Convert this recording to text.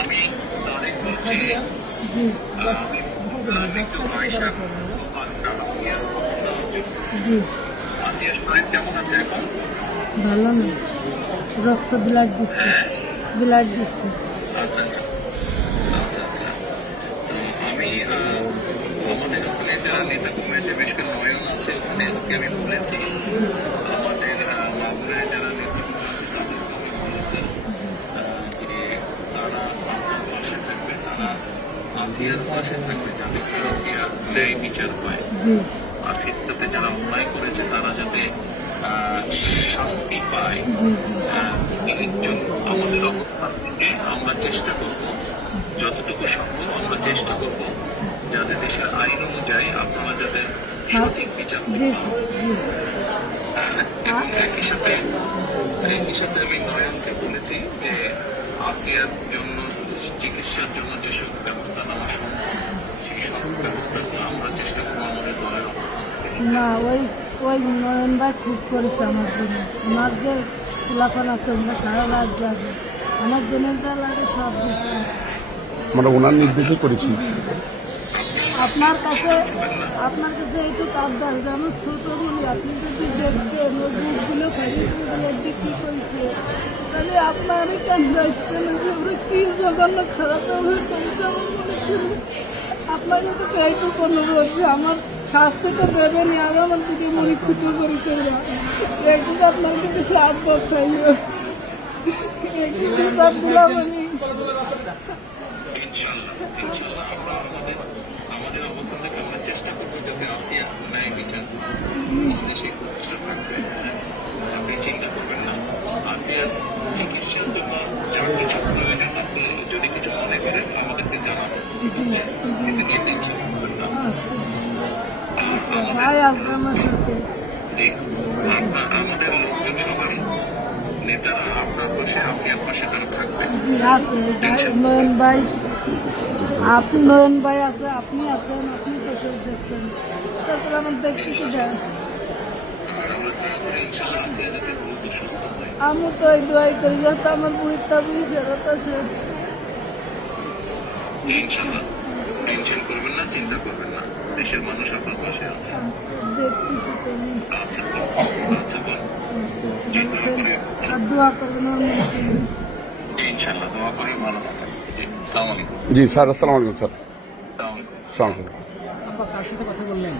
আমি তারেক বলছি। জি জি আসিয়ার শরীর কেমন আছে এখন? ভালো না, রক্ত ব্লাড দিচ্ছে, ব্লাড দিচ্ছে। আচ্ছা আচ্ছা আচ্ছা আচ্ছা। তো আমি আমাদের ওখানে যারা নেতা কর্মী আছে, বেশ করে নয়ন আছে, ওখানে ওকে আমি বলেছি আমাদের মাগুরায় যারা নেতৃত্ব আছে তাদেরকে আমি বলেছি যে তারা আপনার পাশে থাকবে, তারা আসিয়ার পাশে থাকবে, যাতে আসিয়ার ন্যায় বিচার হয়। জি আসিয়ার সাথে যারা অন্যায় করেছে তারা যাতে শাস্তি পায়। এর জন্য আমাদের অবস্থান থেকে আমরা চেষ্টা করব, যতটুকু সম্ভব আমরা চেষ্টা করব যাতে দেশের আইন অনুযায়ী আপনারা যাতে সঠিক বিচার জি এবং একই সাথে আমি নয়নকে বলেছি যে আসিয়ার জন্য চিকিৎসার জন্য যেসব ব্যবস্থা নেওয়া সম্ভব সেই সব ব্যবস্থাগুলো আমরা চেষ্টা করবো আমাদের দলের অবস্থান থেকে। না, ওই ওই নয়ন ভাই খুব করেছে আমার জন্য। আমার যে খোলাফান আছে ওরা সারা রাত যাবে, আমার জন্য যা লাগে সব দিচ্ছে। আমরা ওনার নির্দেশে করেছি। আপনার কাছে এইটুকু আবদার যে আমার ছোট বলি আপনি যদি দেখতেন ওই বুকগুলো খাইগুলো বিক্রি করেছে, তাহলে আপনার কেন যাচ্ছেন যে ওরা কি জঘন্য খারাপ ব্যবহার করেছে আমার মনে ছিল। আপনার কাছে এইটুকু অনুরোধ যে আমার শাস্তি তো দেবেনি, আর আমার দিকে মনে ক্ষতি করেছে ওরা, একটু আপনার কাছে আবদার চাইব, একটু হিসাব দিলাম আমি। আমাদের অবস্থান থেকে আমরা চেষ্টা করবো যাতে আসিয়া ন্যায় বিচার সেই প্রতিষ্ঠা থাকবে। আপনি চিন্তা করবেন না, আসিয়ার চিকিৎসার জন্য যা কিছু প্রয়োজন আপনি যদি কিছু মনে করেন আমাদেরকে জানাবেন, ঠিক আছে? এতে নিয়ে টেনশন করবেন না। ভাই আসবে আমার সাথে। জি, আমাদের লোকজন সবাই নেতারা আপনার পাশে, আসিয়ার পাশে তারা থাকবে। জি আছে নয়ন ভাই, আপনি নয়ন ভাই আছে, আপনি আছেন, আপনি তো সব দেখতেন, তারপরে আমার দেখতে কি যায়। আমি তো এই দোয়াই করি যাতে আমার বুড়িটা বুড়ি ফেরত আসে। ইনশাআল্লাহ টেনশন করবেন না, চিন্তা করবেন না, দেশের মানুষ আপনার পাশে আছে। দেখতেছি তো আমি। আচ্ছা আচ্ছা আর দোয়া করবেন আমার মধ্যে। ইনশাআল্লাহ দোয়া করি ভালো থাকবেন। জি, আসসালামু আলাইকুম। জি স্যার, আসসালামু আলাইকুম স্যার। আসসালামু আলাইকুম। আসসালামু আলাইকুম। আব্বা কার সাথে কথা বললেন?